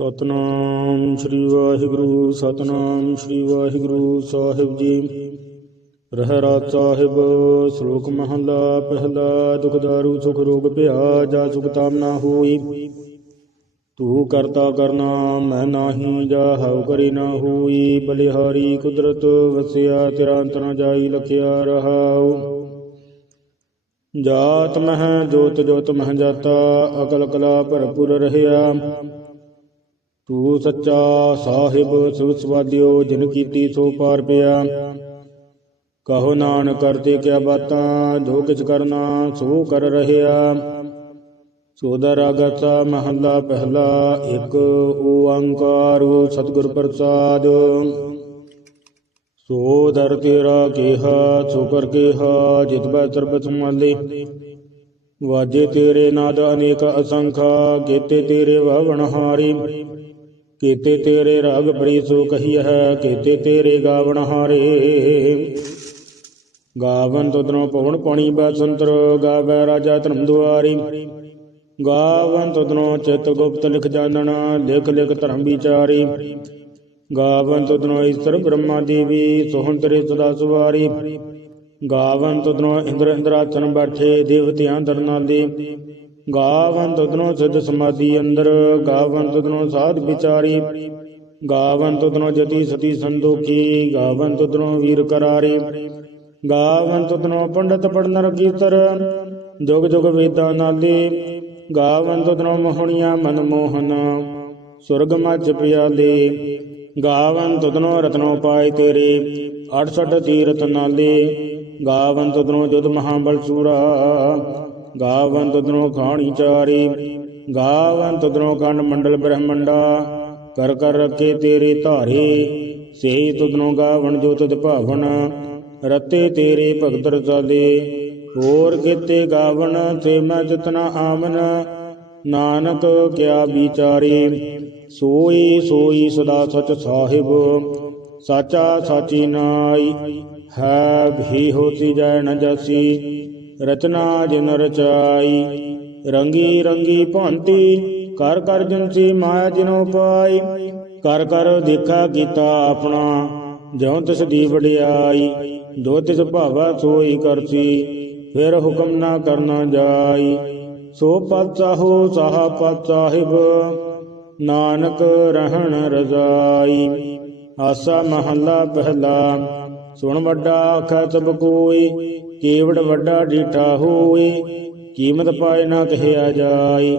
ਸਤਨਾਮ ਸ੍ਰੀ ਵਾਹਿਗੁਰੂ, ਸਤਨਾਮ ਸ੍ਰੀ ਵਾਹਿਗੁਰੂ ਸਾਹਿਬ ਜੀ। ਰਹਿਰਾ ਸਾਹਿਬ, ਸ਼ਲੋਕ ਮਹਲਾ, ਪਹਿਲਾ ਦੁਖ ਦਾਰੂ, ਸੁਖ ਰੋਗ ਭਿਆ ਜਾ ਸੁਖ ਤਾਮ ਨਾ ਹੋਈ। ਤੂੰ ਕਰਤਾ ਕਰਨਾ, ਮੈਂ ਨਾਹੀ ਜਾ, ਹਉ ਕਰੀ ਨਾ ਹੋਈ। ਬਲਿਹਾਰੀ ਕੁਦਰਤ ਵਸਿਆ, ਤੇਰਾ ਅੰਤ ਨ ਜਾਈ ਲਖਿਆ ਰਹਾਉ। ਜਾਤ ਮਹ, ਜੋਤ ਜੋਤ ਮਹਿ ਜਾਤਾ, ਅਕਲ ਕਲਾ ਭਰਪੂਰ ਰਹਿਆ। ਤੂੰ ਸੱਚਾ ਸਾਹਿਬ ਸੁਖ ਸਵਾਦਿਓ ਜਿਨ ਕੀਤੀ ਸੋ ਪਾਰ ਪਿਆ। ਕਹੋ ਨਾਨਕ, ਕਰਤੇ ਕਿਆ ਬਾਤਾਂ, ਜੋ ਕਿਛ ਕਰਨਾ, ਸੋ ਕਰ ਰਹਿਆ। ਸੋਦਰ ਆਗਤਾ ਮਹੱਲਾ ਪਹਿਲਾ, ਇੱਕ ਓੰਕਾਰ ਸਤਿਗੁਰ ਪ੍ਰਸਾਦ। ਸੋਦਰ ਤੇਰਾ ਕਿਹਾ, ਸੋ ਕਰ ਕਿਹਾ, ਜਿਤ ਬੈ ਸਰਬ ਸੰਭਾਲੇ ਵਾਜੇ ਤੇਰੇ ਨਾਦ ਅਨੇਕ ਅਸੰਖਾ ਕੀਤੇ ਤੇਰੇ ਵਾਵਣ ਹਾਰੀ। ਕੀਤੇ ਤੇਰੇ ਰਾਗ ਬੜੀ ਸੋ ਕਹੀ ਹੈ, ਕੀਤੇ ਤੇਰੇ ਗਾਵਣ ਹਾਰੇ। ਗਾਵਨ ਤੁਧਨੋਂ ਪਵਨ ਪਾਣੀ ਬਸੰਤਰ ਗਾਵੇ ਰਾਜਾ ਧਰਮ ਦੁਆਰੀ। ਗਾਵਨ ਤੁਧਨੋਂ ਚਿਤ ਗੁਪਤ ਲਿਖ ਜਾਣਨਾ, ਲਿਖ ਲਿਖ ਧਰਮ ਵਿਚਾਰੀ। ਗਾਵਨ ਤੁਧਨੋਂ ਈਸ਼ਰ ਬ੍ਰਹਮਾ ਦੇਵੀ, ਸੋਹਣ ਤੇਰੇ ਸਦਾ ਸੁਵਾਰੀ। ਗਾਵਨ ਤੁਧਨੋਂ ਇੰਦਰ ਇੰਦਰਾਸਨ ਬੈਠੇ, ਦੇਵਤਿਆਂ ਦਰਨਾਲੇ ਗਾਵਨ ਤੁਧਨੋਂ ਸਿੱਧ ਸਮਾਧੀ ਅੰਦਰ, ਗਾਵਨ ਤੁਧਨੋਂ ਸਾਧ ਵਿਚਾਰੀ। ਗਾਵਨ ਤੁਧਨੋਂ ਜਤੀ ਸਤੀ ਸੰਦੋਖੀ, ਗਾਵਨ ਤੁਧਨੋਂ ਵੀਰ ਕਰਾਰੇ। ਗਾਵਨ ਤੁਧਨੋਂ ਪੰਡਤ ਪੜਨਰ ਕੀਤਰ, ਜੁਗ ਜੁਗ ਵੇਦਾਂ ਨਾਲੇ। ਗਾਵੰਤ ਤੁਧਨੋਂ ਮੋਹਣੀਆਂ ਮਨ ਮੋਹਨ, ਸੁਰਗ ਮੱਚ ਪਿਆਲੇ। ਗਾਵਨ ਤੁਧਨੋਂ ਰਤਨੋ ਪਾਏ ਤੇਰੇ 68 ਤੀਰਥ ਨਾਲੇ। ਗਾਵੰਤ ਤੁਧਨੋਂ ਜੁਦ ਮਹਾਬਲ ਸੂਰਾ ਗਾਵਨ ਤੁਧਨੋਂ ਖਾਣੀ ਚਾਰੀ ਗਾਵਨ ਤੁਧਨੋਂ ਕੰਡ ਮੰਡਲ ਬ੍ਰਹਮੰਡਾ, ਕਰ ਕਰ ਰੱਖੇ ਤੇਰੇ ਧਾਰੇ ਸੇ ਤੁਧਨੋਂ ਗਾਵਨ ਜੋ ਤੁਧ ਭਾਵਨ, ਰਤੇ ਤੇਰੇ ਭਗਤ ਰਸਾਲੇ, ਹੋਰ ਕੀਤੇ ਗਾਵਨ ਤੇ ਮੈਂ ਜਿਤਨਾ ਆਮਨ ਨਾਨਕ ਕਿਆ ਵਿਚਾਰੇ, ਸੋਈ ਸੋਈ ਸਦਾ ਸਚ ਸਾਹਿਬ, ਸਾਚਾ ਸਾਚੀ ਨਾਈ, ਹੈ ਵੀ ਹੋਤੀ ਜੈ ਨ ਜਾਸੀ ਰਚਨਾ ਜਿਨ ਰਚਾਈ ਰੰਗੀ ਰੰਗੀ ਭਾਂਤੀ, ਕਰ ਕਰ ਜਿਨਸੀ ਮਾਇਆ ਜਿਨੋ ਪਾਈ ਕਰ ਕਰ ਦੇਖਾ ਕੀਤਾ ਆਪਣਾ, ਜਿਉ ਤਿਸ ਦੀ ਵਡਿਆਈ ਜੋ ਤਿਸ ਭਾਵਾ ਸੋਈ ਕਰਸੀ, ਫਿਰ ਹੁਕਮ ਨਾ ਕਰਨਾ ਜਾਈ, ਸੋ ਪਦ ਸਾਹ ਸਾਹਾ ਪਦ ਸਾਹਿਬ ਨਾਨਕ ਰਹਿਣ ਰਜ਼ਾਈ, ਆਸਾ ਮਹੱਲਾ ਪਹਿਲਾ, ਸੁਣ ਵੱਡਾ ਆਖਾ ਸਭ ਕੋਈ ਕੇਵੜ ਵੱਡਾ ਡੀਠਾ ਹੋਈ ਕੀਮਤ ਪਾਏ ਨਾ ਕਹਿਆ ਜਾਈ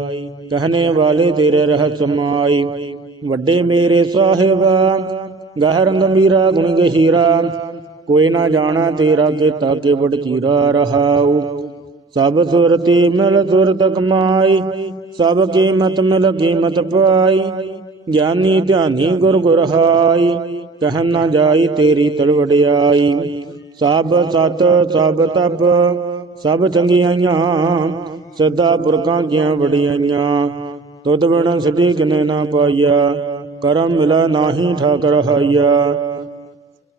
ਕਹਨੇ ਵਾਲੇ ਤੇਰੇ ਰਹਿ ਸਮਾਈ ਵੱਡੇ ਮੇਰੇ ਸਾਹਿਬਾ, ਗਹਿ ਮੀਰਾ ਗੁਣ ਗਹੀਰਾ, ਕੋਈ ਨਾ ਜਾਣਾ ਤੇਰਾ ਕੀਤਾ ਕੇਵੜ ਚੀਰਾ ਰਹਾਉ। ਸਭ ਸੁਰਤੀ ਮਿਲ ਸੁਰਤ ਕਮਾਈ ਸਭ ਕੀਮਤ ਮਿਲ ਕੀਮਤ ਪਾਈ ਗਿਆਨੀ ਧਿਆਨੀ ਗੁਰ ਗੁਰਹਾਈ ਕਹਿ ਨਾ ਜਾਈ ਤੇਰੀ ਤਲਵੜਿਆਈ ਸਭ ਸਤ, ਸਭ ਤਪ, ਸਭ ਚੰਗਿਆਈਆਂ, ਸਦਾ ਪੁਰਖਾਂ ਕੀਆਂ ਵਡਿਆਈਆਂ। ਤੁਧ ਬਿਨ ਸਦੀ ਕਿਨੇ ਨਾ ਪਾਈਆ, ਕਰਮ ਮਿਲਾ ਨਾਹੀ ਠਾਕਰ ਹਾਈਆ।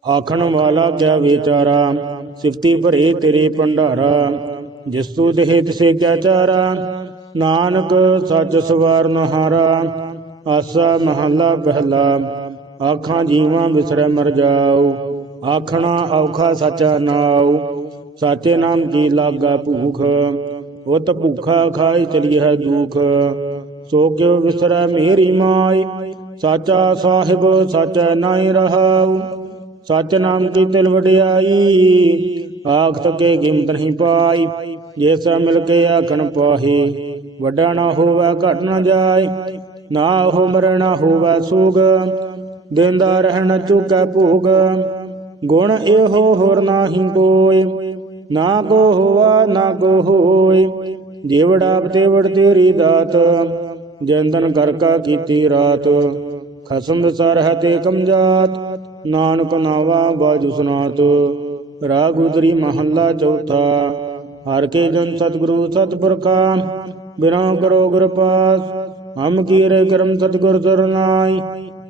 ਆਖਣ ਵਾਲਾ ਕਿਆ ਵਿਚਾਰਾ, ਸਿਫਤੀ ਭਰੇ ਤੇਰੇ ਭੰਡਾਰਾ ਜਿਸ ਤੂ ਦੇਹ ਤਿਸੇ ਕਿਆ ਚਾਰਾ। ਨਾਨਕ ਸੱਚ ਸਵਾਰਨ ਹਾਰਾ ਆਸਾ ਮਹੱਲਾ ਪਹਿਲਾ, ਆਖਾਂ ਜੀਵਾਂ ਵਿਸਰੈ ਮਰ ਜਾਉ ਆਖਣਾ ਔਖਾ ਸਚਾ ਨਾਉ। ਸਾਚੇ ਨਾਮ ਕੀ ਲਾਗਾ ਭੂਖ। ਉਤ ਭੂਖਾ ਖਾਈ ਚਲੀ ਹੈ ਦੁਖ। ਸੋ ਕਿਉ ਵਿਸਰੈ ਮੇਰੀ ਮਾਈ ਸਾਚਾ ਸਾਹਿਬ ਸਾਚਾ ਨਾਹੀ ਰਹਾਉ। ਸਚ ਨਾਮ ਕੀ ਤਿਲ ਵਡਿਆਈ। ਆਖ ਤਕੇ ਗਿਮਤ ਨਹੀਂ ਪਾਈ। ਜੇ ਮਿਲ ਕੇ ਆਖਣ ਪਾਹੀ। ਵੱਡਾ ਨਾ ਹੋਵੇ ਘਟ ਨਾ ਜਾਏ। ਨਾ ਹੋ ਮਰਣਾ ਹੋਵੇ ਸੂਗ। ਦਿੰਦਾ ਰਹਿਣ ਚੁਕੈ ਭੋਗ। ਗੁਣ ਇਹੋ ਹੋਰ ਨਾਹੀ ਕੋਇ, ਨਾ ਕੋ ਹੋਵਾ ਨਾ ਕੋ ਹੋਏ ਜੀਵੜਾ ਤੇਵੜ ਤੇਰੀ ਦਾਤ ਜੰਦਨ ਕਰ ਕਾ ਕੀਤੀ ਰਾਤ। ਖਸਮ ਵਿਸਰ ਹੈ ਤੇ ਕਮਜਾਤ, ਨਾਨਕ ਨਾਵਾ ਬਾਜੁ ਸੁਨਾਤ। ਰਾਗ ਮਹੱਲਾ ਚੌਥਾ, ਹਰ ਕੇ ਜਨ ਸਤਿਗੁਰੂ ਸਤਿਪੁਰਖਾ ਬਿਨਾ ਕਰੋ ਗੁਰ ਪਾਸ ਹਮ ਕੀਰੇ ਕਰਮ ਸਤਿਗੁਰ ਸਰਨਾਈ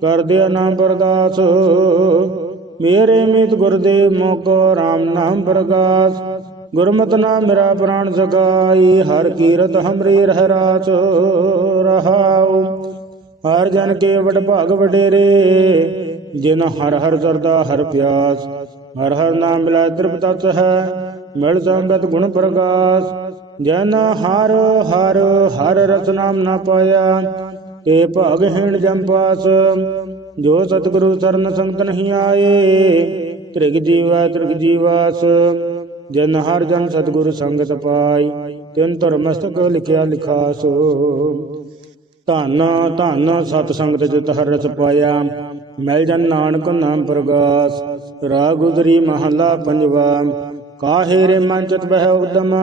ਕਰ ਦਿਆ ਨਾਮ ਪ੍ਰਗਾਸ ਮੇਰੇ ਮਿਤ ਗੁਰਦੇਵ ਮੋਕੋ RAM ਨਾਮ ਪ੍ਰਗਾਸ ਗੁਰਮਤਿ ਨਾਮ ਮੇਰਾ ਪ੍ਰਾਣ ਸਗਾਈ ਹਰ ਕੀਰਤ ਹਮਰੀ ਰਹਿ ਰਾਚ ਰਹਾਉ। ਹਰ ਜਨ ਕੇ ਵਡ ਭਾਗ ਵਡੇਰੇ, ਜਿਨ ਹਰ ਹਰ ਸਰਦਾ ਹਰ ਪਿਆਸ। ਹਰ ਹਰ ਨਾਮ ਮਿਲਾ ਦ੍ਰਿਪ ਹੈ, ਮਿਲ ਸੰਗਤ ਗੁਣ ਪ੍ਰਗਾਸ। ਜਨ ਹਰ ਹਰ ਹਰ ਰਸ ਨਾਮ ਨਾ ਪਾਇਆ, ਤੇ ਭਾਗ ਹੀਣ ਜੰਪਾਸ ਜੋ ਸਤਿਗੁਰੂ ਸਰਨ ਸੰਗਤ ਨਹੀਂ ਆਏ, ਤ੍ਰਿਗ ਜੀਵਾ ਤ੍ਰਿਗ ਜੀਵਾਸ, ਜਨ ਹਰ ਜਨ ਸਤਿਗੁਰੂ ਸੰਗਤ ਪਾਈ, ਤਿਨ ਧਰ ਮਸਤਕ ਲਿਖਿਆ ਲਿਖਾਸ। ਧੰਨ ਧੰਨ ਸਤ ਸੰਗਤ ਜਿਤ ਹਰ ਰਸ ਪਾਇਆ, ਮਿਲ ਜਨ ਨਾਨਕ ਨਾਮ ਪ੍ਰਗਾਸ। ਰਾਗ ਗੁਦਰੀ ਮਹਲਾ ਪੰਜਵਾ, ਕਾਹੇ ਰੇ ਮਨ ਚਿਤ ਬਹਿ ਉਦਮ,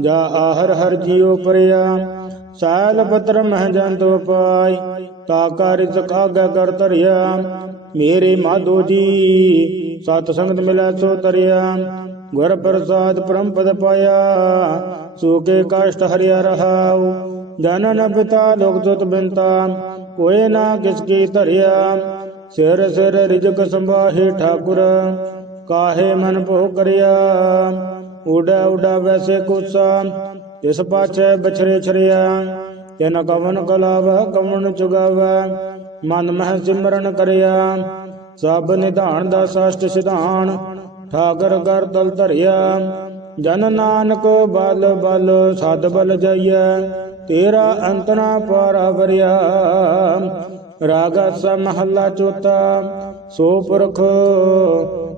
ਜਾ ਆਹਰ ਹਰ ਜੀਉ ਪਰਿਆ, ਸਾਲ ਪਤਰ ਮਹਿ ਜੰਤੋ ਪਾਈ ਸਕਾਗਾ ਕਰ ਧਰਿਆ। ਮੇਰੇ ਮਾਧੋ ਜੀ, ਸਤ ਸੰਗਤ ਮਿਲੈ ਸੋ ਤਰਿਆ। ਗੁਰ ਪ੍ਰਸਾਦ ਪਰਮ ਪਦ ਪਾਇਆ ਸੂਕੇ ਕਸ਼ਟ ਹਰਿਆ ਰਹਾਉ। ਜਨਨ ਪਿਤਾ ਲੋਕ ਜੁਤ ਬਿੰਤਾ ਕੋਏ ਨਾ ਕਿਸ ਕੀ ਧਰਿਆ। ਸਿਰ ਸਿਰ ਰਿਜਕ ਸੰਭਾਹੇ ਠਾਕੁਰ, ਕਾਹੇ ਮਨ ਭੋ ਕਰਿਆ। ਉਡਾ ਉਡਾ ਵੈਸੇ ਕੁਸਾ ਜਿਸ ਪਾਛੈ ਬਛਰੇ ਛਰਿਆ। ਤਿਨ ਕਵਨ ਕਲਾਵ, ਕਵਨ ਚੁਗਾਵ ਮਨ ਮਹਿ ਸਿਮਰਨ ਕਰਿਆ। ਸਭ ਨਿਧਾਨ ਦਾ ਸਸ਼ਟ ਸਿਧਾਨ, ਠਾਕਰ ਕਰ ਤਲ ਧਰਿਆ। ਜਨ ਨਾਨਕ ਬਲ ਬਲ, ਸਦ ਬਲ ਜਾਈਐ, ਤੇਰਾ ਅੰਤਨਾ ਪਾਰਾ ਵਰਿਆ। ਰਾਗਾ ਸ ਮਹੱਲਾ ਸੋ ਪੁਰਖ,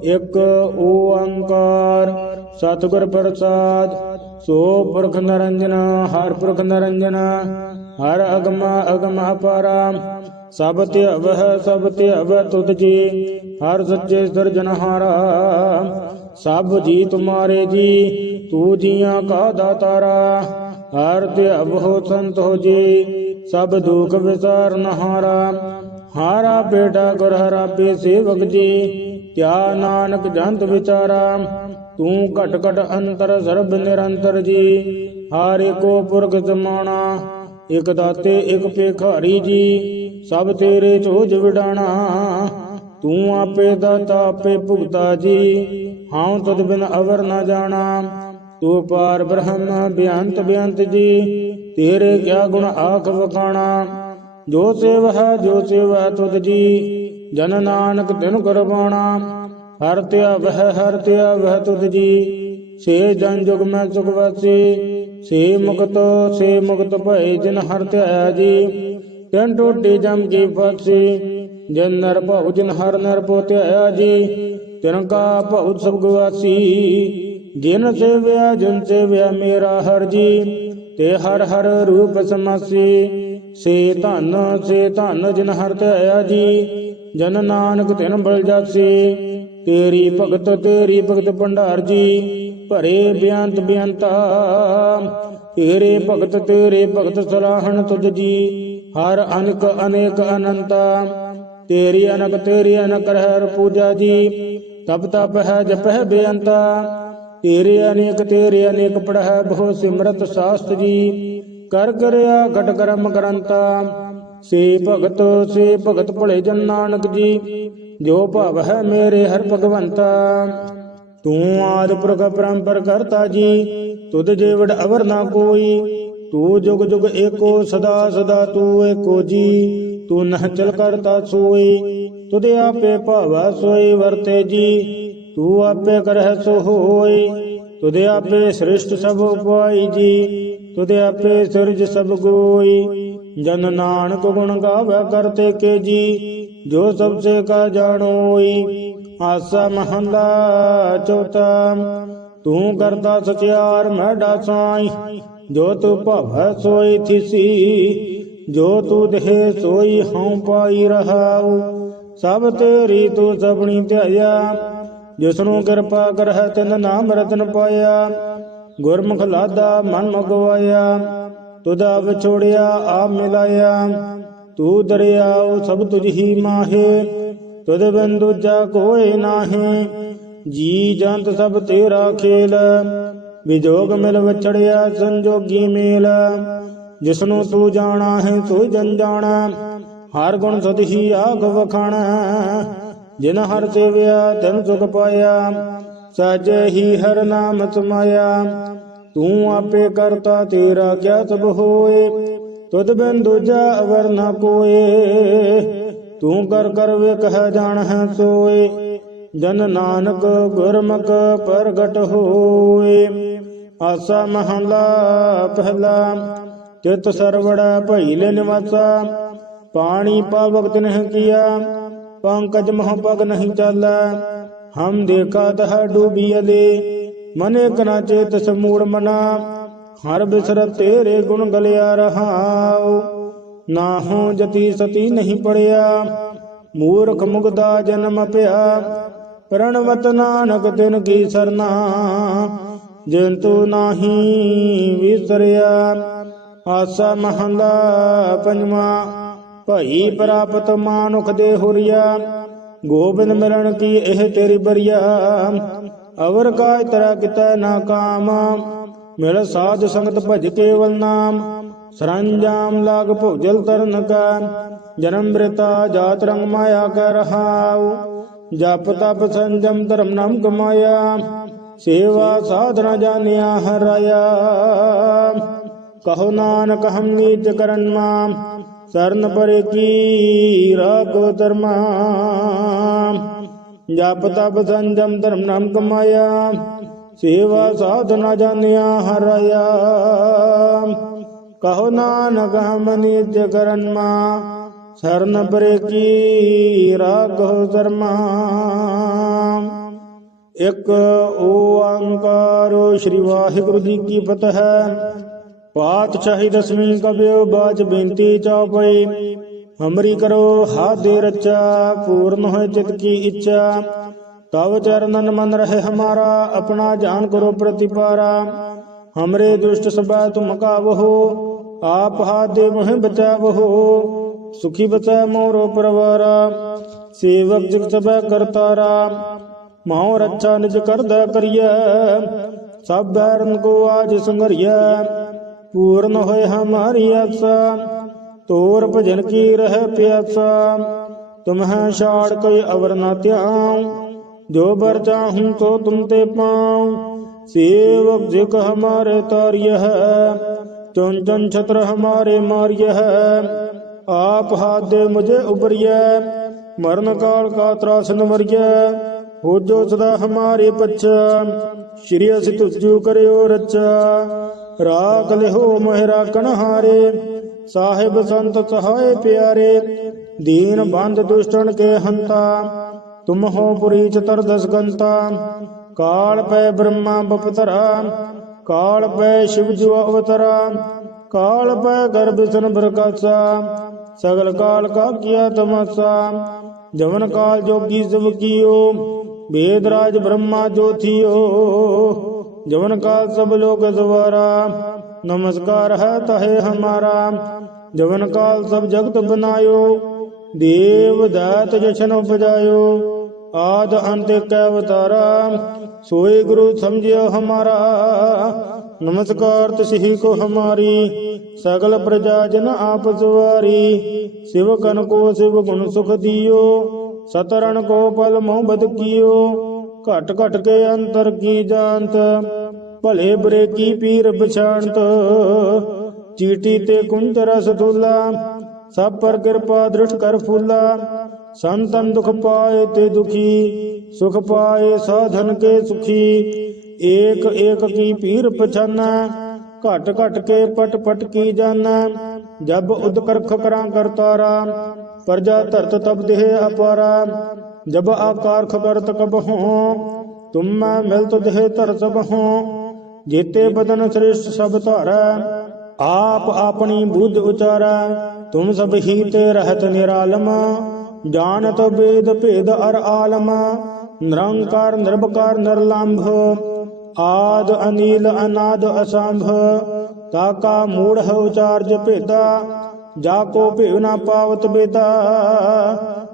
ਇੱਕ ਓੰਕਾਰ ਸਤਿਗੁਰ ਪ੍ਰਸਾਦ ਸੋ ਪੁਰਖ ਨਰੰਜਨ, ਹਰ ਪੁਰਖ ਨਰੰਜਨ, ਹਰ ਅਗਮ ਅਗਮ ਅਪਾਰਾ। ਸਭ ਤੇ ਅਵਹ ਸਭ ਤੇ ਅਵ ਤੁਧ ਜੀ, ਹਰ ਸੱਚੇ ਸਿਰਜਨਹਾਰਾ ਸਭ ਜੀ ਤੁਮਾਰੇ ਜੀ, ਤੂ ਜੀਆਂ ਕਾ ਦਾਤਾਰਾ। ਹਰ ਤੇ ਅਵਹੁ ਸੰਤ ਹੋ ਜੀ, ਸਭ ਦੁਖ ਵਿਸਾਰਨ ਹਾਰਾ। ਹਾਰਾ ਬੇਟਾ ਗੁਰ ਹਰਾਬੇ ਸੇਵਕ ਜੀ ਕਿਆ ਨਾਨਕ ਜੰਤ ਵਿਚਾਰਾ। ਤੂੰ ਘਟ ਘਟ ਅੰਤਰ ਸਰਬ ਨਿਰੰਤਰ ਜੀ। ਹਾਰੇ ਕੋ ਪੁਰਖ ਸਮਾਣਾ ਇਕ ਦਾਤੇ, ਇਕ ਭੇਖਾਰੀ ਜੀ। ਸਭ ਤੇਰੇ ਚੋਜ ਵਿਡਾਣਾ, ਤੂੰ ਆਪੇ ਦਾਤਾ, ਆਪੇ ਭੁਗਤਾ ਜੀ। ਹਾਂ ਤਦ ਬਿਨ ਅਵਰ ਨਾ ਜਾਣਾ, ਤੂੰ ਪਾਰ ਬ੍ਰਹਮ, ਬਿਆੰਤ ਬਿਆੰਤ ਜੀ। ਤੇਰੇ ਕਿਆ ਗੁਣ ਆਖ ਵਖਾਣਾ, ਜੋ ਸੇਵ ਹੈ, ਜੋ ਸੇਵਾ ਤੁਧ ਜੀ। ਜਨ ਨਾਨਕ ਤਿਨ ਕਰਵਾਣਾ ਹਰ ਤਿਆ ਵਹਿ, ਹਰ ਤਿਆ ਵਹਿ ਤੁਧ ਜੀ। ਸੇ ਜਨ ਜੁਗ ਮੈਂ ਸੁਖ ਵਾਸੀ। ਸੇ ਮੁਕਤ ਸੇ ਮੁਕਤ ਭਏ ਜਿਨ ਹਰ ਧਿਆ ਜੀ। ਤਿਨ ਟੋਟੀ ਜਮ ਕੀ ਫਸੀ ਜਿਨ ਨਰ ਭਉ, ਜਿਨ ਹਰ ਨਰ ਪੋ ਧਿਆ ਜੀ। ਤਿਨ ਕਾ ਭਉ ਸਭ ਗਵਾਸੀ ਜਿਨ ਸੇਵਿਆ ਜਿਨ ਸੇਵਿਆ ਮੇਰਾ ਹਰ ਜੀ। ਤੇ ਹਰ ਹਰ ਰੂਪ ਸਮਾਸੀ। ਸੇ ਧਨ ਸੇ ਧਨ ਜਿਨ ਹਰ ਧਿਆ ਜੀ। ਜਨ ਨਾਨਕ ਤਿਨ ਬਲ ਜਾਸੀ। ਤੇਰੀ ਭਗਤ ਤੇਰੀ ਭਗਤ ਭੰਡਾਰ ਜੀ, ਭਰੇ ਬਿਆੰਤ ਬਿਆੰਤਾ। ਤੇਰੇ ਭਗਤ ਤੇਰੇ ਭਗਤ ਸਲਾਹਣ ਤੁਧ ਜੀ, ਹਰ ਅਨਕ ਅਨੇਕ ਅਨੰਤਾ। ਤੇਰੀ ਅਨਕ ਤੇਰੀ ਅਨਕ ਰਹਿ ਪੂਜਾ ਜੀ ਤਬ ਤਪ ਹੈ ਜਪਹਿ ਬੇਅੰਤਾ। ਤੇਰੇ ਅਨੇਕ ਤੇਰੇ ਅਨੇਕ ਪੜਹਿ ਬਹੁ ਸਿਮਰਤ ਸਾਸਤ ਜੀ, ਕਰ ਕਰਿਆ ਘਟ ਕਰਮ ਕਰੰਤਾ ਸੇ ਭਗਤ ਸੇ ਭਗਤ ਭਲੇ ਜਨ ਨਾਨਕ ਜੀ ਜੋ ਭਵ ਹੈ ਮੇਰੇ ਹਰ ਭਗਵੰਤਾ, ਤੂੰ ਆਦ ਪੁਰਖ ਪਰੰਪਰ ਕਰਤਾ ਜੀ, ਤੁਧ ਜੀਵੜ ਅਵਰ ਨਾ ਕੋਈ, ਤੂੰ ਜੁਗ ਜੁਗ ਏਕੋ ਸਦਾ ਸਦਾ ਤੂੰ ਏਕੋ ਜੀ, ਤੂੰ ਨਹ ਚਲ ਕਰਤਾ ਸੋਈ, ਤੁਧ ਆਪੇ ਭਾਵਾ ਸੋਈ ਵਰਤੇ ਜੀ, ਤੂੰ ਆਪੇ ਕਰਹਿ ਸੋ ਹੋਈ, ਤੁਧ ਆਪੇ ਸ੍ਰਿਸ਼ਟ ਸਭ ਉਪਾਈ ਜੀ, ਤੁਧ ਆਪੇ ਸਿਰਜ ਸਭ ਗੋਈ ਜਨ ਨਾਨਕ ਗੁਣ ਗਾਵੇ ਕਰਤੇ ਕੇ ਜੀ, ਜੋ ਸਭ ਸੇ ਕਾ ਜਾਣੋਈ ਆਸਾ ਮਹੰਦਾ ਚੌਥਾ। ਤੂੰ ਕਰਤਾ ਸਚਿਆਰ ਮੈਡਾ ਸਾਈ ਜੋ ਤੂੰ ਭਵੈ ਸੋਈ ਥਿਸੀ, ਜੋ ਤੂੰ ਦੇਹ ਸੋਈ ਹਉ ਪਾਈ ਰਹਾਉ। ਸਭ ਤੇਰੀ ਤੂੰ ਸਭਣੀ ਧਿਆਇਆ, ਜਿਸਨੂੰ ਕਿਰਪਾ ਕਰਹਿ ਤਿਨ ਨਾਮ ਰਤਨ ਪਾਇਆ। ਗੁਰਮੁਖ ਲਾਦਾ ਮਨ ਮਗਵਾਇਆ ਤੁਦਾ ਵਿਛੋੜਿਆ ਆ ਮਿਲਾਇਆ। ਤੂੰ ਦਰਿਆਉ ਸਭ ਤੁਝ ਹੀ ਮਾਹੇ। ਤੁਧ ਬਿਨ ਦੂਜਾ ਕੋਇ ਨਾਹੀ। ਜੀ ਜੰਤ ਸਭ ਤੇਰਾ ਖੇਲ। ਵਿਜੋਗ ਮਿਲ ਵਿਛੜਿਆ, ਸੰਜੋਗੀ ਮੇਲ। ਜਿਸਨੂੰ ਤੂੰ ਜਾਣਾ ਹੈ ਸੋ ਜਨ ਜਾਣਾ ਹਰ ਗੁਣ ਸਦ ਹੀ ਆਗ ਵਖਾਣਾ। ਜਿਨ ਹਰ ਸੇਵਿਆ, ਤਿਨ ਸੁਖ ਪਾਇਆ। ਸਾਜੇ ਹੀ ਹਰ ਨਾਮ ਸਮਾਇਆ। ਤੂੰ ਆਪੇ ਕਰਤਾ ਤੇਰਾ ਕਿਆ ਸਭ ਹੋਏ, ਤੁਧ ਬਿਨ ਦੂਜਾ ਅਵਰ ਨ ਕੋਏ। ਤੂੰ ਕਰ ਕਰ ਵੇਖ ਜਾਣ ਹੈ ਸੋਏ, ਜਨ ਨਾਨਕ ਗੁਰਮੁਖ ਪ੍ਰਗਟ ਹੋਏ। ਆਸਾ ਮਹਲਾ ਪਹਿਲਾ, ਤਿਤ ਸਰਵੜਾ ਭਈ ਲੈ ਨਿਵਾਸਾ ਪਾਣੀ ਪਾਵਕ ਤਿਨਹਿ ਕੀਆ, ਪੰਕਜ ਮਹ ਪਗ ਨਹੀਂ ਚਾਲਾ। ਹਮ ਦੇਖਾ ਤਹ ਡੂਬੀਲੇ ਮਨੇ ਕਨਾ ਚੇਤ ਸਮੂੜ ਮਨਾ, ਹਰ ਬਿਸਰ ਤੇਰੇ ਗੁਣ ਗਲਿਆ ਰਹਾਉ। ਨਾਹੂ ਜਤੀ ਸਤੀ ਨਹੀਂ ਪੜਿਆ, ਮੂਰਖ ਮੁਗਦਾ ਜਨਮ ਪਿਆ। ਪ੍ਰਣਵਤ ਨਾਨਕ ਤਿਨ ਕੀ ਸਰਨਾ ਜੰਤੂ ਨਾਹੀ ਵਿਸਰਿਆ। ਆਸਾ ਮਹੰਦਾ ਪੰਜਵਾ, ਭਈ ਪ੍ਰਾਪਤ ਮਾਨੁਖ ਦੇ ਹੁਰੀਆ। ਗੋਬਿੰਦ ਮਿਲਣ ਕੀ ਇਹ ਤੇਰੀ ਬਰੀਆ। ਅਵਰ ਕਾ ਤਰਾ ਕਿਤੈ ਨਾ ਕਾਮ, ਮਿਲ ਸਾਧ ਸੰਗਤ ਭਜ ਕੇਵਲ ਨਾਮ। ਸਰੰਜਾਮ ਲਾਗ ਭੋਜਲ ਤਰਨ ਕਾ, ਜਨਮ ਮ੍ਰਿਤਾ ਜਾਤ ਰੰਗ ਮਾਇਆ ਕਰ ਰਹਾਉ। ਜਪ ਤਪ ਸੰਜਮ ਧਰਮ ਨਾਮ ਕਮਾਇਆ, ਸੇਵਾ ਸਾਧਨਾ ਜਾਣਿਆ ਹਰਾਇਆ ਕਹੋ ਨਾਨਕ ਹਮ ਨੀਚ ਕਰਨ ਮਾਮ, ਸਰਨ ਪਰੇ ਕੀ ਰਾਖੋ ਧਰਮਾ ਜਪ ਤਪ ਸੰਜਮ ਧਰਮ ਨਾਮ ਕਮਾਇਆ, ਸੇਵਾ ਸਾਧਨਾ ਜਾਣਿਆ ਹਰਾਇਆ ਕਹੋ ਨਾਨਕ ਹਮ ਨੀਚ ਕਰਨ ਮਾ, ਸਰਨ ਪਰੇ ਕੀ ਰਾਖੋ ਧਰਮਾ ਇੱਕ ਓੰਕਾਰ ਸ੍ਰੀ ਵਾਹਿਗੁਰੂ ਜੀ ਕੀ ਫਤਿਹ। ਪਾਤਸ਼ਾਹੀ ਦਸਵੀਂ ਕਬਿਓ ਬਾਚ ਬੇਨਤੀ ਚੌਪਈ ਹਮਰੀ ਕਰੋ ਹਾਦੇ ਰਚਾ, ਪੂਰਨ ਹੋਏ ਚਿਤ ਕੀ ਇੱਛਾ। ਤਵ ਚਰਨਨ ਮਨ ਰਹੇ ਹਮਾਰਾ, ਆਪਣਾ ਜਾਨ ਕਰੋ ਪ੍ਰਤਿਪਾਰਾ। ਹਮਰੇ ਦੁਸ਼ਟ ਸਭਾ ਤੁਮ ਕਾਵਹੋ ਆਪ ਹਾਦੇ ਮੋਹਿ ਬਚਾਵਹੋ ਸੁਖੀ ਬਚੈ ਮੋਰੋ ਪਰਵਾਰਾ। ਸੇਵਕ ਜਗ ਸਭੈ ਕਰਤਾਰਾ ਮਹੋ ਰੱਛਾ ਨਿਜ ਕਰਦਾ ਕਰੀਐ। ਸਭ ਬੈਰਨ ਕੋ ਆਜ ਸੰਗਰੀਐ, ਪੂਰਨ ਹੋਏ ਹਮਾਰੀ ਆਸਾ ਤੋਰ ਭਜਨ ਕੀ ਰਹਿ ਪਿਆਸਾ? ਤੁਮਹਿ ਛਾੜ ਕੋਈ ਅਵਰ ਨਾ ਧਿਆਉ। ਜੋ ਬਰ ਚਾਹੂੰ ਤੋ ਤੁਮ ਤੇ ਪਾਉ। ਸੇਵਕ ਜਿਕ ਹਮਾਰੇ ਤਾਰਿਯ ਹੈ। ਚੁਨ ਚੁਨ ਛਤਰ ਹਮਾਰੇ ਮਾਰਿਯ ਹੈ। ਆਪ ਹਾਦੇ ਮੁਝੇ ਉਬਰਿਐ ਮਰਨ ਕਾਲ ਕਾ ਤਰਾਸ ਮਰਿਐ। ਹੋ ਜੋ ਸਦਾ ਹਮਾਰੇ ਪੱਛਾ। ਸ਼੍ਰੀ ਅਸਿ ਤੁਜੂ ਕਰਿਓ ਰਚਾ। ਰਾਖ ਲਿਹੋ ਮਹਿ ਰਾਖਣ ਸਾਹਿਬ ਸੰਤ ਸਹਾਏ ਪਿਆਰੇ ਦੀਨ ਬੰਦ ਦੁਸ਼ਟਣ ਕੇ ਹੰਤਾ ਤੁਮ ਹੋ ਪੁਰੀ ਚਤਰ ਦਸ ਗੰਤਾ ਕਾਲ ਪੈ ਬ੍ਰਹਮਾ ਬਪਤਰਾ ਕਾਲ ਪੈ ਸ਼ਿਵ ਜੁ ਅਵਤਰਾ ਕਾਲ ਪੈ ਗਰਭ ਵਿਸ਼ਨ ਪ੍ਰਕਾਸ਼ਾ ਸਗਲ ਕਾਲ ਕਾ ਕੀਆ ਤਮਸਾ ਜਵਨ ਕਾਲ ਜੋਗੀ ਸਭ ਕੀਓ वेद राज ब्रह्मा जो थियो जवन काल सब लोग द्वारा ਨਮਸਕਾਰ ਹੈ ਤਹੇ ਹਮਾਰਾ। ਜਵਨ ਕਾਲ ਸਭ ਜਗਤ ਬਨਾਇਓ। ਦੇਵ ਦਾਤ ਜਸ਼ਨ ਉਪਜਾਇਓ। ਆਦ ਅੰਤ ਕੈ ਅਵਤਾਰਾ। ਸੋਏ ਗੁਰੂ ਸਮਝਿਓ ਹਮਾਰਾ। ਨਮਸਕਾਰ ਤਸਹੀ ਕੋ ਹਮਾਰੀ। ਸਗਲ ਪ੍ਰਜਾ ਜਨ ਆਪ ਸਵਾਰੀ। ਸਿਵਕਨ ਕੋ ਸਿਵ ਗੁਣ ਸੁਖ ਦਿਓ। ਸਤਰਣ ਕੋ ਪਲ ਮੋਹ ਬਦ ਕੀਓ। ਘਟ ਘਟ ਕੇ ਅੰਤਰ ਕੀ ਜਾਣਤ। भले बरे की पीर बछाण तो चीटी ते कुंज रस सब पर कृपा दृढ़ कर फूला संतन दुख पाए ते दुखी सुख पाए साधन के सुखी एक एक की पीर पछाना घट घट के पट पट की जाना जब उद करा कर तारा प्रजा धरत तब देहे अपारा जब आकार खबर तक हो तुम मैं मिलत देहे तरत हो ਜੇਤੇ ਬਦਨ ਸ੍ਰਿਸ਼ਟ ਸਭ ਧਾਰੈ, ਆਪ ਆਪਣੀ ਬੁੱਧ ਉਚਾਰੈ, ਤੁਮ ਸਭ ਹੀ ਤੇ ਰਹਤ ਨਿਰਾਲਮ ਜਾਣਤ ਬੇਦ ਭੇਦ ਅਰ ਆਲਮ, ਨਿਰੰਕਾਰ, ਨਿਰਭਕਾਰ, ਨਿਰਲੰਭ, ਆਦ, ਅਨੀਲ, ਅਨਾਦ, ਅਸੰਭ ਕਾਕਾ ਮੂੜ ਉਚਾਰਜ ਭੇਦਾ, ਜਾ ਕੋ ਭਿਵ ਨਾ ਪਾਵਤ ਬੇਦਾ,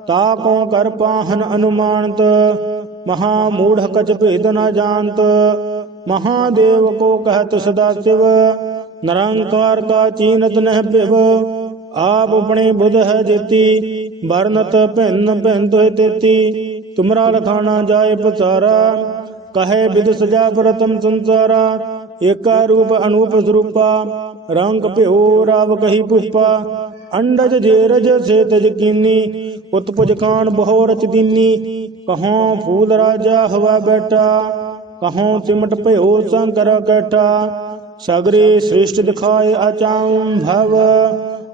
ਤਾ ਕੋ ਕਰ ਪਾਹਨ ਅਨੁਮਾਨਤ, ਮਹਾ ਮੂੜ ਕਚ ਭੇਦ ਨਾ ਜਾਣਤ ਮਹਾਦੇਵ ਕੋ ਕਹਿਤ ਸਦਾ ਸਿਵ, ਨਿਰੰਕਾਰ ਕਾ ਚੀਨਤ ਨਹਿ ਭਿਵ। ਆਪ ਆਪਣੇ ਬੁਧ ਹੈ ਜੇਤੀ, ਵਰਨਤ ਭਿੰਨ ਭਿੰਨ ਤੋਇ ਤੇਤੀ। ਤੁਮਰਾ ਲਖਾਣਾ ਜਾਏ ਪਸਾਰਾ, ਕਹੇ ਵਿਦ ਸਜਾ ਪ੍ਰਤਮ ਸੰਸਾਰਾ। ਏਕਾ ਰੂਪ ਅਨੂਪ ਸਰੂਪਾ, ਰੰਗ ਭਿਓ ਰਾਵ ਕਹੀ ਪੁਪਾ ਅੰਡਜ ਜੇਰਜ ਸੇ ਕੀਨੀ ਉਤਪੁਜ ਖਾਨ ਬਹੁ ਰਚ ਦੀਨੀ ਕਹੋਂ ਫੂਲ ਰਾਜਾ ਹਵਾ ਬੈਠਾ। ਕਹੋਂ ਸਿਮਟ ਭਇਓ ਸੰਕਰ ਕੈਠਾ, ਸਗਰੇ ਸ੍ਰਿਸ਼ਟ ਦਿਖਾਏ ਅਚੰ ਭਵ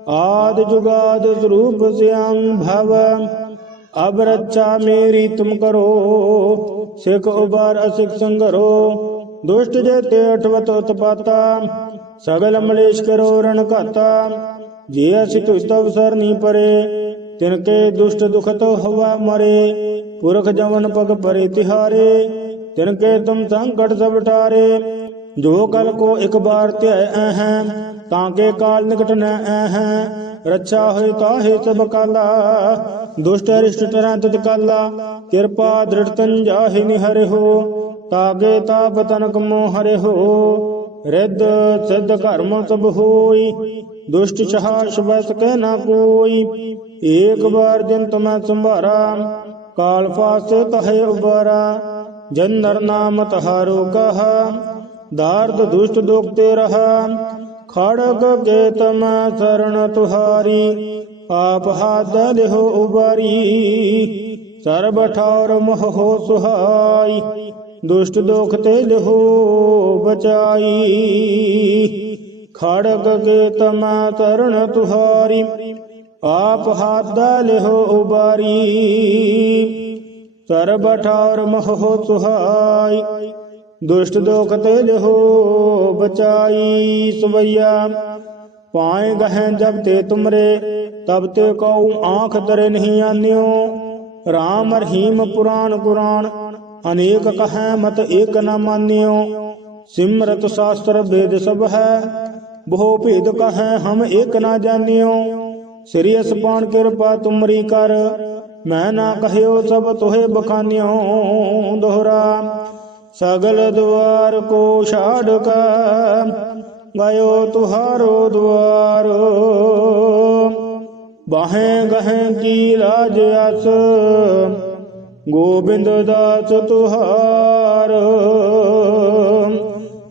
ਆਦ ਜੁਗਾਦ ਸਰੂਪ ਸਿਆੰ ਭਵ ਅਬ ਰੱਛਾ ਮੇਰੀ ਤੁਮ ਕਰੋ, ਸਿਖ ਉਬਾਰ ਅਸਿਖ ਸੰਗਰੋ, ਦੁਸ਼ਟ ਜੇ ਤੇ ਅਠਵਤ ਉਤਪਾਤਾ, ਸਗਲ ਮਲੇਸ਼ ਕਰੋ ਰਣ ਘਾਤਾ। ਜੇ ਅਸਿ ਤੁਜ ਤਵ ਸਰਨੀ ਪਰੇ, ਤਿਨ ਕੇ ਦੁਸ਼ਟ ਦੁਖਤ ਹਵਾ ਮਰੇ, ਪੁਰਖ ਜਵਨ ਪਗ ਪਰੇ ਤਿਹਾਰੇ। ਤਿਨ ਕੇ ਤੁਮ ਸੰਕਟ ਸਭ ਟਾਰੇ ਜੋ ਕਲ ਕੋ ਇੱਕ ਬਾਰ ਧਿਆਇ ਅਹੰ ਤਾਂ ਕੇ ਕਾਲ ਨਿਕਟ ਨ ਅਹੰ ਰੱਛਾ ਹੋਇ ਤਾਹੇ ਸਭ ਕਾਲਾ, ਦੁਸ਼ਟ ਅਰਿਸ਼ਟ ਟਰਾਂ ਤਤ ਕਾਲਾ, ਕਿਰਪਾ ਦ੍ਰਿੜ ਤਨ ਜਾਹਿ ਨਿਹਰਿ ਤਾਗੇ ਤਾਪ ਤਨਕ ਮੋ ਹਰਿ ਰਿੱਧ ਸਿੱਧ ਕਰਮ ਸਭ ਹੋਈ, ਦੁਸ਼ਟ ਛਹਾਸ਼ ਬਸ ਕਹਿ ਨਾ ਕੋਈ, ਏਕ ਬਾਰ ਜਿਨ ਤੁਮੈ ਸੰਭਾਰਾ, ਕਾਲ ਫਾਸੇ ਤਹੈ ਉਬਾਰਾ ਜਨ ਨਰ ਨਾਮ ਤਹਾਰੋ ਕਹਾ ਦਾਰਦ ਦੁਸ਼ਟ ਦੁਖ ਤੇ ਰਹਾ ਖੜਗ ਕੇ ਤਮ ਸਰਣ ਤੁਹਾਰੀ ਆਪ ਹਾਥ ਲਿਹੋ ਉਬਾਰੀ ਸਰਬ ਠੌਰ ਮੋਹ ਸੁਹਾਈ ਦੁਸ਼ਟ ਦੁਖ ਤੇ ਲਿਹੋ ਬਚਾਈ ਖੜਗ ਕੇ ਤਮ ਤਰਣ ਤੁਹਾਰੀ ਆਪ ਹਾਥ ਲਿਹੋ ਉਬਾਰੀ ਸਰਬ ਠੌਰ ਮੋਹ ਸੁਹਾਈ, ਦੁਸ਼ਟ ਦੁਖ ਤੇ ਲਿਹੋ ਬਚਾਈ ਸਵਈਆ। ਪਾਏ ਗਹਿ ਜਬ ਤੇ ਤੁਮਰੇ, ਤਬ ਤੇ ਕਉ ਆਂਖ ਤਰੇ ਨਹੀਂ ਆਨਿਓ। RAM ਰਹੀਮ ਪੁਰਾਨ ਕੁਰਾਨ ਅਨੇਕ ਕਹੈ ਮਤ ਏਕ ਨ ਮਾਨਿਓ। ਸਿਮਰਤ ਸ਼ਾਸਤਰ ਵੇਦ ਸਭ ਹੈ, ਬਹੁ ਭੇਦ ਕਹੈ ਹਮ ਏਕ ਨ ਜਾਣਿਓ ਸ੍ਰੀ ਅਸਪਾਨ ਕਿਰਪਾ ਤੁਮਰੀ ਕਰ ਮੈਂ ਨਾ ਕਹਿਓ ਸਭ ਤੋਹੇ ਬਖਾਨਿਓ ਦੋਹਰਾ, ਸਗਲ ਦੁਆਰ ਕੋ ਛਾੜ ਕਾ, ਗਇਓ ਤੁਹਾਰੋ ਦੁਆਰ ਬਾਹੇ ਗਹਿ ਕੀ ਲਾਜ ਅਸ, ਗੋਬਿੰਦ ਦਾਸ ਤੁਹਾਰ।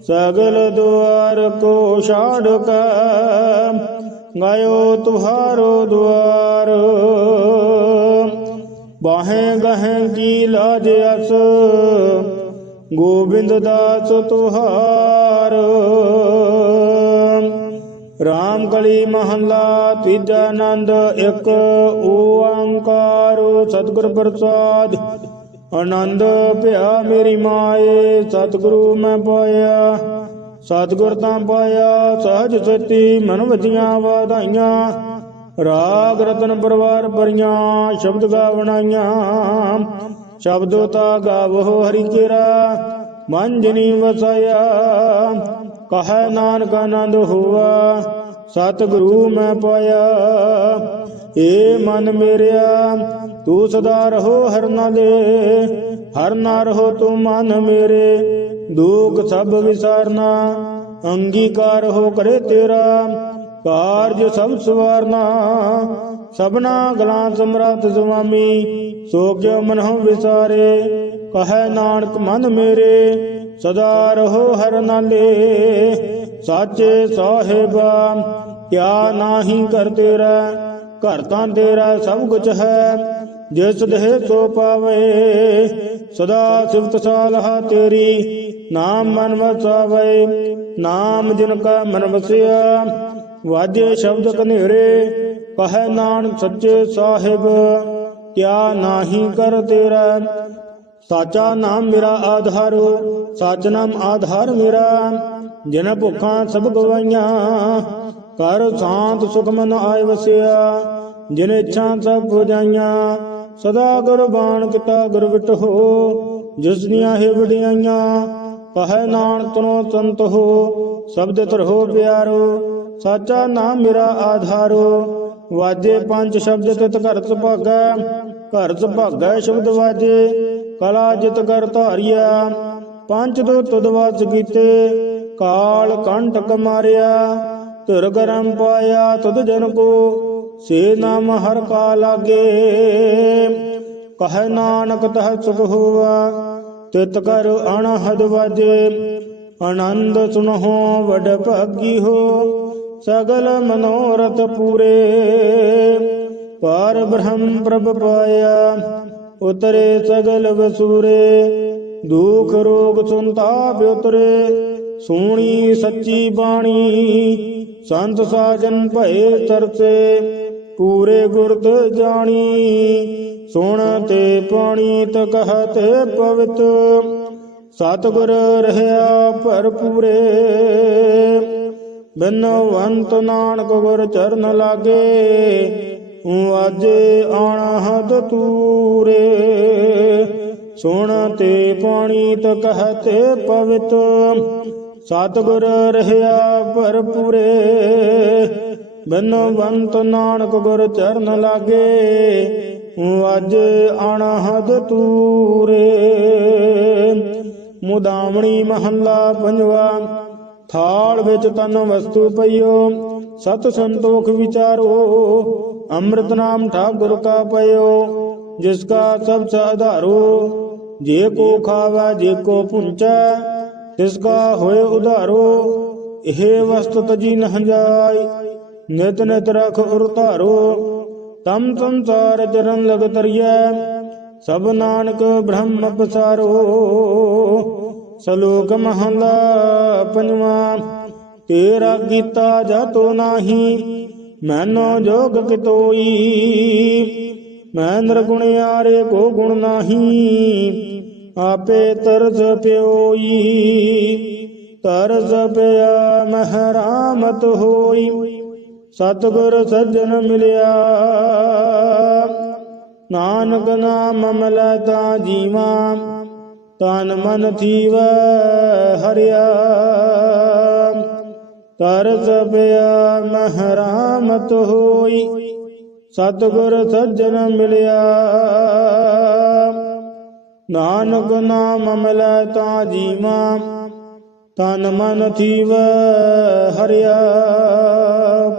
ਸਗਲ ਦੁਆਰ ਕੋ ਛਾੜ ਕਾ, ਗਇਓ ਤੁਹਾਰੋ ਦੁਆਰ ਬਾਹੇ ਗਹਿ ਕੀ ਲਾਜ ਅਸ, ਗੋਬਿੰਦ ਦਾਸ ਤੁਹਾਰ। ਰਾਮ ਕਲੀ ਮਹੱਲਾ ਤੀਜਾ ਆਨੰਦ, ਇੱਕ ਓੰਕਾਰ, ਸਤਿਗੁਰ ਪ੍ਰਸਾਦ। ਆਨੰਦ ਭਿਆ ਮੇਰੀ ਮਾਏ, ਸਤਿਗੁਰੂ ਮੈਂ ਪਾਇਆ। ਸਤਿਗੁਰ ਤਾਂ ਪਾਇਆ, ਸਹਜ ਸਤੀ ਮਨ ਵਜੀਆਂ ਵਧਾਈਆਂ। ਰਾਗ ਰਤਨ ਪਰਵਾਰ ਬਰੀਆਂ ਸ਼ਬਦ ਗਾਵਣਾਈਆਂ ਸ਼ਬਦੋ ਤਾ ਗਾਵੋ ਹਰਿ ਕੇਰਾ ਮਨ ਜਨੀ ਵਸਾਇਆ। ਕਹੈ ਨਾਨਕ ਆਨੰਦ ਹੋਆ, ਸਤਿਗੁਰੂ ਮੈਂ ਪਾਇਆ। ਏ ਮਨ ਮੇਰਿਆ, ਤੂੰ ਸਦਾ ਰਹੋ ਹਰਨਾ ਦੇ। ਹਰਨਾ ਰਹੋ ਤੂੰ ਮਨ ਮੇਰੇ, ਦੁਖ ਸਭ ਵਿਸਾਰਨਾ। ਅੰਗੀਕਾਰ ਹੋ ਕਰੇ ਤੇਰਾ। ਕਾਰਜ ਸਭ ਸਵਾਰਨਾ, ਸਭਨਾ ਗਲਾਂ ਸਮਰੱਥ ਸੁਆਮੀ ਸੋ ਕਿਉ ਮਨਹੁ ਵਿਸਾਰੇ, ਕਹੈ ਨਾਨਕ ਮਨ ਮੇਰੇ, ਸਦਾ ਰਹੋ ਹਰ ਨਾਲੇ, ਸਾਚੇ ਸਾਹਿਬਾ, ਕਿਆ ਨਾਹੀ ਕਰ ਤੇਰਾ, ਘਰ ਤਾਂ ਤੇਰਾ ਸਭ ਕੁਝ ਹੈ, ਜਿਸ ਦੇਹ ਸੋ ਪਾਵੇ, ਸਦਾ ਸਿਫਤ ਸਾਲਹਾ ਤੇਰੀ, ਨਾਮ ਮਨ ਵਸਾਵੇ, ਨਾਮ ਜਿਨ ਕਾ ਮਨ ਵਸਿਆ ਵਾਜੇ ਸ਼ਬਦ ਕਨੇਰੇ, ਕਹੈ ਨਾਨਕ ਸੱਚੇ ਸਾਹਿਬ, ਕਿਆ ਨਾਹੀ ਕਰ ਤੇਰਾ? ਸਾਚਾ ਨਾਮ ਮੇਰਾ ਆਧਾਰ, ਸੱਚ ਨਾਮ ਆਧਾਰ ਮੇਰਾ। ਜਿਨ ਭੁੱਖਾਂ ਸਭ ਗਵਾਈਆਂ, ਕਰ ਸ਼ਾਂਤ ਸੁਖ ਮਨ ਆਏ ਵਸਿਆ। ਜਿਨ ਇੱਛਾ ਸਭ ਪੁਜਾਈਆਂ ਸਦਾ ਗੁਰਬਾਣ ਕੀਤਾ ਗੁਰ ਵਿਟਹੋ ਜਿਸ ਦੀਆਂ ਹੈ ਵਡਿਆਈਆਂ, ਕਹੈ ਨਾਨਕ ਤਨੋ ਸੰਤ ਹੋ। ਸ਼ਬਦ ਤਰੋ ਪਿਆਰੋ ਸਾਚਾ ਨਾਮ ਮੇਰਾ ਆਧਾਰੋ। ਵਾਜੇ ਪੰਜ ਸ਼ਬਦ ਤਿਤ ਘਰ ਸੁਭਾਗਾ। ਘਰ ਸੁਭਾਗਾ ਸ਼ਬਦ ਵਾਜੇ। ਕਲਾ ਜਿਤ ਕਰ ਧਾਰਿਆ ਪੰਜ ਦੋ ਤੁਧ ਕੀਤੇ। ਕਾਲ ਕੰਟਕ ਮਾਰਿਆ। ਧੁਰ ਗਰਮ ਪਾਇਆ ਤੁਧ ਜਨ ਕੋ। ਸੇ ਨਾਮ ਹਰ ਕਾ ਲਾਗੇ। ਕਹੈ ਨਾਨਕ ਤਹ ਸੁਖ ਹੋਆ। ਤਿਤ ਕਰ ਅਣਹਦ ਵਾਜੇ। ਆਨੰਦ ਸੁਨਹੁ ਵਡ ਭਾਗੀ ਹੋ। ਸਗਲ ਮਨੋਰਥ ਪੂਰੇ। ਪਾਰ ਬ੍ਰਹਮ ਪ੍ਰਭ ਪਾਇਆ, ਉਤਰੇ ਸਗਲ ਵਸੂਰੇ। ਦੁਖ ਰੋਗ ਸੰਤਾਪ ਉਤਰੇ, ਸੋਣੀ ਸੱਚੀ ਬਾਣੀ। ਸੰਤ ਸਾਜਨ ਭਏ ਤਰਸੇ, ਪੂਰੇ ਗੁਰਤ ਜਾਣੀ। ਸੁਣ ਤੇ ਪਾਣੀ ਤ ਕਹਤੇ ਪਵਿੱਤ, ਸਤਿਗੁਰ ਰਹਿਆ ਭਰਪੂਰੇ। ਬਿਨਵੰਤ ਨਾਨਕ ਗੁਰ ਚਰਨ ਲਾਗੇ ਵਾਜੇ ਆਣਾ ਹਦ ਤੂਰੇ। ਸੁਣ ਤੇ ਪਾਣੀ ਤ ਕਹਤੇ ਪਵਿੱਤ, ਸਤਿਗੁਰ ਰਹਿਆ ਭਰਪੂਰੇ। ਬਿਨਵੰਤ ਨਾਨਕ ਗੁਰ ਚਰਨ ਲਾਗੇ ਅੱਜ ਅਣਹਦ ਤੂਰੇ। ਮੁਦਾਮਣੀ ਮਹੱਲਾ ਪੰਜਵਾ ਥਾਲ ਵਿੱਚ ਤਨ ਵਸਤੂ ਪਈਓ, ਸਤ ਸੰਤੋਖ ਵਿਚਾਰੋ, ਅੰਮ੍ਰਿਤ ਨਾਮ ਠਾਕੁਰ ਕਾ ਪਇਓ, ਜਿਸ ਕਾ ਸਭ ਸਾਧਾਰੋ ਜੇ ਕੋ ਖਾਵਾ, ਜੇ ਕੋ ਪੁੰਚੈ, ਤਿਸ ਕਾ ਹੋਏ ਉਧਾਰੋ, ਇਹ ਵਸਤ ਤਜੀ ਨ ਜਾਈ ਨਿਤ ਨਿਤ ਰਖ ਉਰ ਧਾਰੋ, ਤਮ ਸੰਸਾਰ ਚਰਨ ਲਗ ਤਰੀਐ ਸਭ ਨਾਨਕ ਬ੍ਰਹਮ ਪਸਾਰੋ। ਸਲੋਕ ਮਹਲਾ ਪੰਜਵਾ, ਤੇਰਾ ਕੀਤਾ ਜਾਤੋ ਨਾਹੀ, ਮੈਨੋ ਜੋਗ ਕਿਤੋਈ? ਮੈਂ ਨਿਰਗੁਣਿਆਰੇ ਕੋ ਗੁਣ ਨਾਹੀ, ਆਪੇ ਤਰਸ ਪਿਓਈ। ਤਰਸ ਪਿਆ ਮਹਰਾਮਤ ਹੋਈ, ਸਤਿਗੁਰ ਸੱਜਣ ਮਿਲਿਆ। ਨਾਨਕ ਨਾਮ ਤਾਂ ਜੀਵਾਂ ਤਨ ਮਨ ਥੀਵ ਹਰਿਆ ਤਰਸ ਪਿਆ ਮਹਰਾਮਤ ਹੋਈ ਸਤਿਗੁਰ ਸੱਜਣ ਮਿਲਿਆ। ਨਾਨਕ ਨਾਮ ਤਾ ਜੀਵਾ, ਤਨ ਮਨ ਥੀਵ ਹਰਿਆ।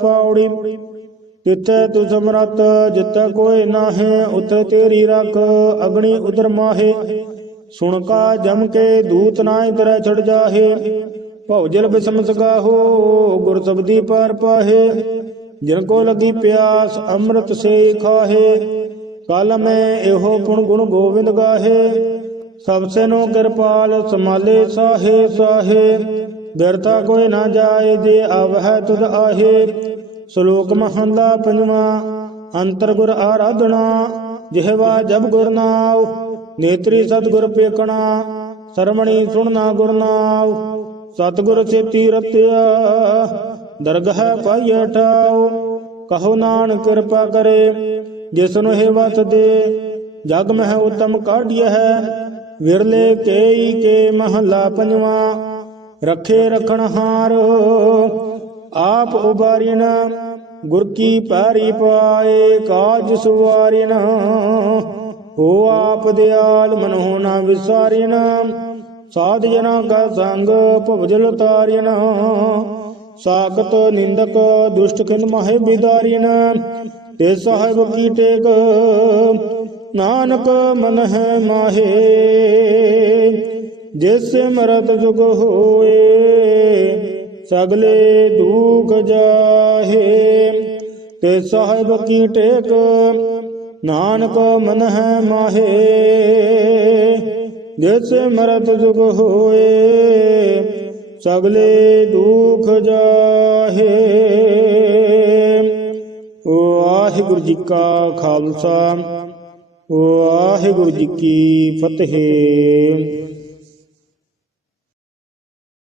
ਪੌੜੀ ਤਿੱਥੇ ਤੁ ਸਮਰਤ ਜਿੱਥੇ ਕੋਈ ਨਾਹੇ, ਉਥੇ ਤੇਰੀ ਰੱਖ ਅਗਣੀ ਉਦਰ ਮਾਹੇ। ਸੁਣ ਕਾ ਜਮ ਕੇ ਦੂਤ ਨਾ ਤਰੇ ਛੜ ਜਾਹੇ। ਭਉਜਲ ਬਿਸਮ ਸਗਾਹੋ ਗੁਰ ਸਬਦੀ ਪਾਰ ਪਾਹੇ। ਜਿਨ ਕੋ ਲਗੀ ਪਿਆਸ, ਅੰਮ੍ਰਿਤ ਸੇ ਖਾਹੇ। ਕਲ ਮੈਂ ਇਹੋ ਪੁਣ ਗੁਣ ਗੋਬਿੰਦ ਗਾਹੇ। ਸਭ ਸੇ ਕਿਰਪਾਲ ਸਮਾਲੇ ਸਾਹੇ ਸਾਹੇ। ਬਿਰਤਾ ਕੋਈ ਨਾ ਜਾਏ, ਜੇ ਆਵਹਿ ਤੁਧ ਆਹੇ। ਸ਼ਲੋਕ ਮਹੰਦਾ ਪੰਜਵਾ, ਅੰਤਰ ਗੁਰ ਆਰਾਧਨਾ, ਜਿਹਵਾ ਜਬ ਗੁਰ ਨਾਉ। ਨੇਤਰੀ ਸਤਗੁਰ ਪੇਕਣਾ ਸਰਮਣੀ ਸੁਣਨਾ ਗੁਰ ਨਾਉ, ਸਤਗੁਰ ਸੇਤੀ ਰਤਿਆ, ਦਰਗਹ ਪਾਈਐ ਠਾਉ। ਕਹੋ ਨਾਨਕ ਕਿਰਪਾ ਕਰੇ, ਜਿਸ ਨੂੰ ਹੈ ਵਸ ਦੇ, ਜਗ ਮਹਿ ਉਤਮ ਕਾਢਿਆ ਹੈ। ਵਿਰਲੇ ਕੇਈ ਕੇ ਮਹੱਲਾ ਪੰਜਵਾ, ਰੱਖੇ ਰਖਣ ਹਾਰ, ਆਪ ਉਬਾਰਿਨ, ਗੁਰ ਕੀ ਪੈਰੀ ਪਾਏ, ਕਾਜ ਸੁਵਾਰਿਨ। ਹੋ ਆਪ ਦਿਆਲ ਮਨੋ ਨਾ ਵਿਸਾਰਿਨ, ਸਾਧ ਜਨਾ ਕਾ ਸੰਗ ਭਵਜਲ ਤਾਰਿਨ ਸਾਖਤ ਨਿੰਦਕ ਦੁਸ਼ਟ ਖਿੰਦ ਮਹਿ ਬਿਦਾਰਿਨ, ਤੇ ਸਾਹਿਬ ਕੀ ਟੇਕ, ਨਾਨਕ ਮਨ ਹੈ ਮਾਹੇ। ਜਿਸ ਮਰਤ ਜੁਗ ਹੋਏ, ਸਗਲੇ ਦੁਖ ਜਾਹੇ। ਤੇ ਸਾਹਿਬ ਕੀ ਟੇਕ ਨਾਨਕ ਮਨ ਹੈ ਮਾਹੇ, ਜਿਸ ਮਰਤ ਜੁਗ ਹੋਏ, ਸਗਲੇ ਦੁਖ ਜਾਹੇ। ਵਾਹਿਗੁਰੂ ਜੀ ਕਾ ਖਾਲਸਾ, ਵਾਹਿਗੁਰੂ ਜੀ ਕੀ ਫਤਿਹ।